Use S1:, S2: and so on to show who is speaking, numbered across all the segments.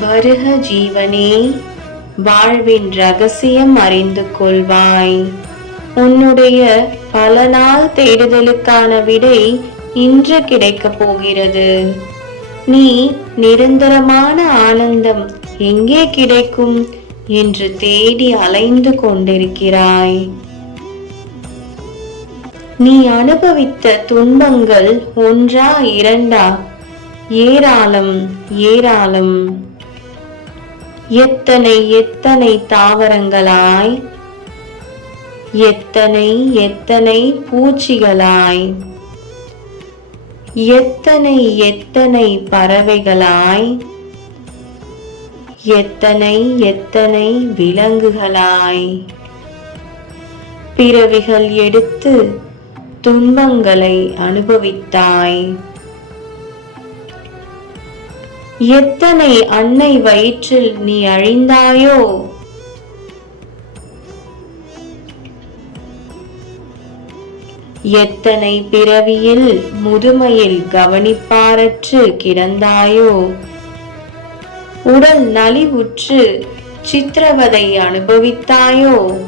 S1: வருக ஜீவனே. வாழ்வின் ரகசியம் அறிந்து கொள்வாய். உன்னுடைய பல நாள் தேடுதலுக்கான விடை இன்று கிடைக்கப் போகிறது. நீ நிரந்தரமான ஆனந்தம் எங்கே கிடைக்கும் என்று தேடி அலைந்து கொண்டிருக்கிறாய். நீ அனுபவித்த துன்பங்கள் ஒன்றா இரண்டா? ஏராளம் ஏராளம். எத்தனை எத்தனை தாவரங்களாய்? எத்தனை எத்தனை பூச்சிகளாய்? எத்தனை எத்தனை பறவைகளாய்? எத்தனை எத்தனை விலங்குகளாய்? பிறவிகள் எடுத்து துன்பங்களை அனுபவித்தாய். எத்தனை அன்னை வயிற்றில் நீ அழிந்தாயோ? எத்தனை பிறவியில் முதுமையில் கவனிப்பாரற்று கிடந்தாயோ? உடல் நலிவுற்று சித்திரவதை அனுபவித்தாயோ?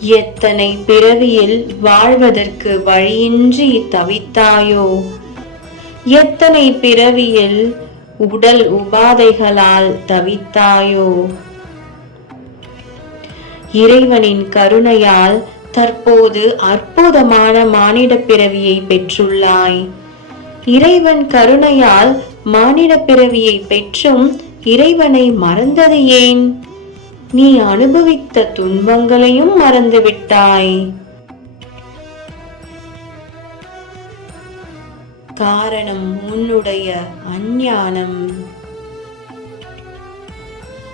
S1: எத்தனை பிறவியில் வாழ்வதற்கு வழியின்றி தவித்தாயோ? எத்தனை பிறவியில் உடல் உபாதைகளால் தவித்தாயோ? இறைவனின் கருணையால் தற்போது அற்புதமான மானிட பிறவியை பெற்றுள்ளாய். இறைவன் கருணையால் மானிட பிறவியை பெற்றும் இறைவனை மறந்தது ஏன்? நீ அனுபவித்த துன்பங்களையும் மறந்துவிட்டாய். காரணம் உன்னுடைய அஞ்ஞானம்.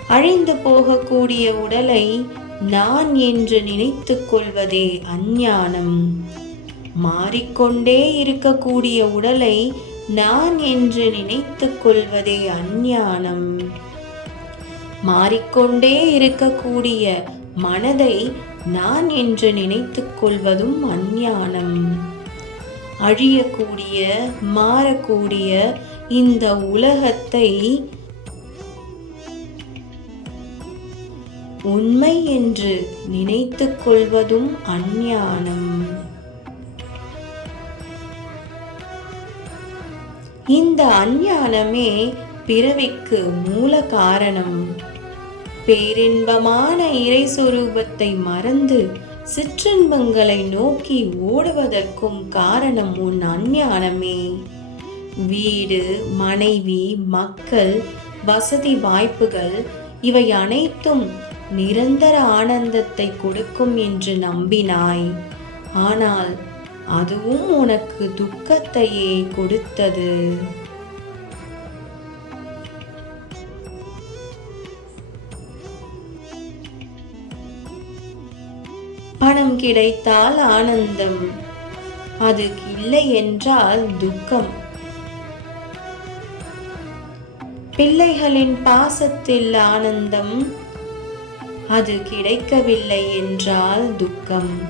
S1: அழிந்து போகக்கூடிய உடலை நான் என்று நினைத்துக் கொள்வதே அஞ்ஞானம். மாறிக்கொண்டே இருக்கக்கூடிய உடலை நான் என்று நினைத்துக் கொள்வதே அஞ்ஞானம். மாறிக்கொண்டே இருக்கக்கூடிய மனதை நான் என்று நினைத்துக் கொள்வதும் அஞ்ஞானம். அழியக்கூடிய மாறக்கூடிய இந்த உலகத்தை உண்மை என்று நினைத்துக் கொள்வதும் அஞ்ஞானம். இந்த அஞ்ஞானமே பிறவிக்கு மூல காரணம். பேரின்பமான இறை சுரூபத்தை மறந்து சிற்றின்பங்களை நோக்கி ஓடுவதற்கும் காரணம் உன் அஞ்ஞானமே. வீடு மனைவி மக்கள் வசதி வாய்ப்புகள் இவை அனைத்தும் நிரந்தர ஆனந்தத்தை கொடுக்கும் என்று நம்பினாய். ஆனால் அதுவும் உனக்கு துக்கத்தையே கொடுத்தது. பணம் கிடைத்தால் ஆனந்தம். அது இல்லை என்றால் துக்கம். பிள்ளைகளின் பாசத்தில் ஆனந்தம் அது கிடைக்கவில்லை என்றால் துக்கம்.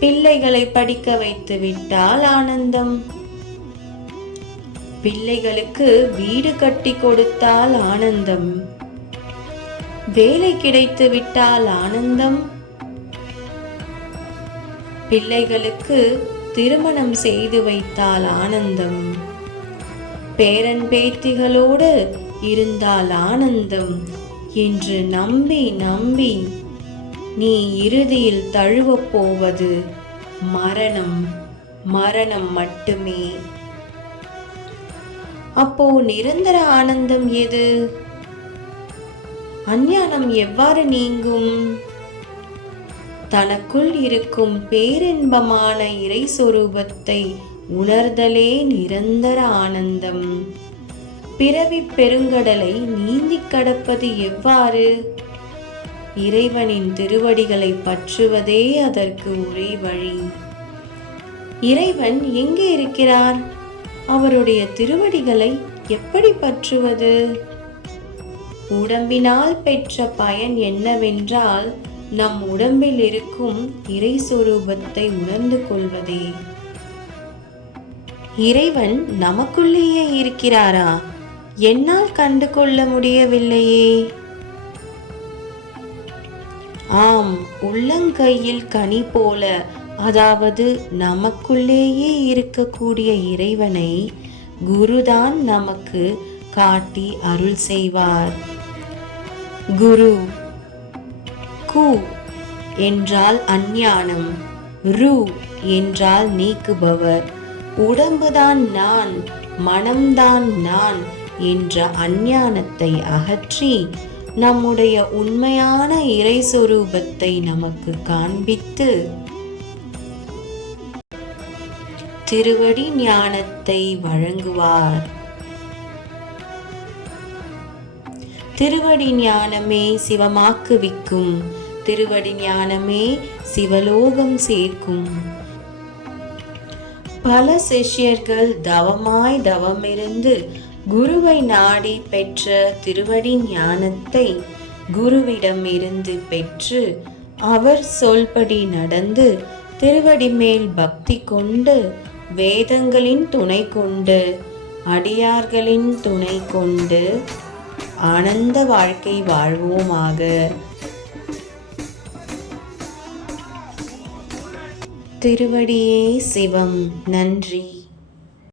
S1: பிள்ளைகளை படிக்க வைத்து விட்டால் ஆனந்தம். பிள்ளைகளுக்கு வீடு கட்டி கொடுத்தால் ஆனந்தம். வேலை கிடைத்து விட்டால் ஆனந்தம். பிள்ளைகளுக்கு திருமணம் செய்து வைத்தால் ஆனந்தம். பேரன் பேத்திகளோடு இருந்தால் ஆனந்தம் என்று நம்பி நம்பி நீ இறுதியில் தழுவப் போவது மரணம் மரணம் மட்டுமே. அப்போ நிரந்தர ஆனந்தம் எது? அஞ்ஞானம் எவ்வாறு நீங்கும்? தனக்குள் இருக்கும் பேரின்பமான இறை சொரூபத்தை உணர்தலே நிரந்தர ஆனந்தம். பிறவி பெருங்கடலை நீந்திக் கடப்பது எவ்வாறு? இறைவனின் திருவடிகளை பற்றுவதே அதற்கு ஒரே வழி. இறைவன் எங்கே இருக்கிறார்? அவருடைய திருவடிகளை எப்படி பற்றுவது? உடம்பினால் பெற்ற பயன் என்னவென்றால் நம் உடம்பில் இருக்கும் இறை சொரூபத்தை உணர்ந்து கொள்வதே. இறைவன் நமக்குள்ளேயே இருக்கிறாரா? என்னால் கண்டு கொள்ள முடியவில்லையே. ஆம் உள்ளங்கையில் கனி போல அதாவது நமக்குள்ளேயே இருக்கக்கூடிய இறைவனை குருதான் நமக்கு காட்டி அருள் செய்வார். குரு. கு என்றால் அஞ்ஞானம் ரு என்றால் நீக்குபவர். உடம்புதான் நான் மனம்தான் நான் என்ற அஞ்ஞானத்தை அகற்றி நம்முடைய உண்மையான இறை சொரூபத்தை நமக்கு காண்பித்து திருவடி ஞானத்தை வழங்குவார். திருவடி ஞானமே சிவமாக்குவிக்கும். திருவடி ஞானமே சிவலோகம் சேர்க்கும். பல சிஷ்யர்கள் தவமாய் தவமிருந்து குருவை நாடி பெற்ற திருவடி ஞானத்தை குருவிடம் இருந்து பெற்று அவர் சொல்படி நடந்து திருவடி மேல் பக்தி கொண்டு வேதங்களின் துணை கொண்டு அடியார்களின் துணை கொண்டு ஆனந்த வாழ்க்கை வாழ்வோமாக. திருவடியே சிவம் நன்றி.